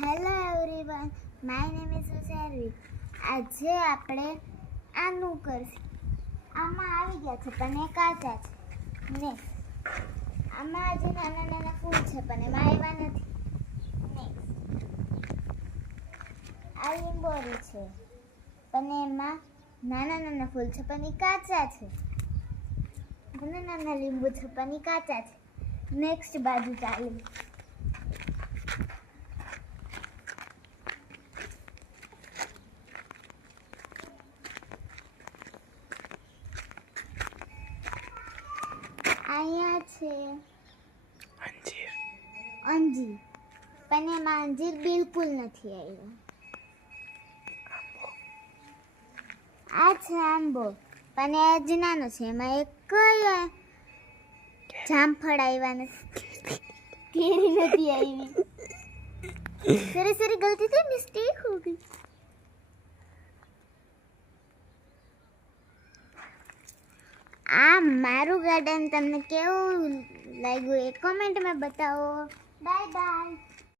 Hello everyone, my name is ઉસેરવી. આજે આપણે આનું કરશું. આમાં આવી ગયા છે પણ એ કાચા છે. ને આમાં આજે નાના નાના ફૂલ છે પણ એમાં આવ્યા નથી. આ લીંબોળી છે પણ એમાં નાના નાના ફૂલ છે પણ એ કાચા છે. નાના નાના લીંબુ છે પણ એ કાચા છે. નેક્સ્ટ બાજુ ચાલુ. અહીંયા છે અંજીર પણ એમાં અંજીર બિલકુલ નથી આવ્યો. આ છે આંબો પણ એ જ નાનો છે, એમાં એક જામફળ આવ્યા નથી, કેરી નથી આવી. સરી ગલતી થી મિસ્ટેક હો ગઈ. આ મારું ગાર્ડન તમને કેવું લાગ્યું એ કોમેન્ટમાં બતાવો. Bye bye.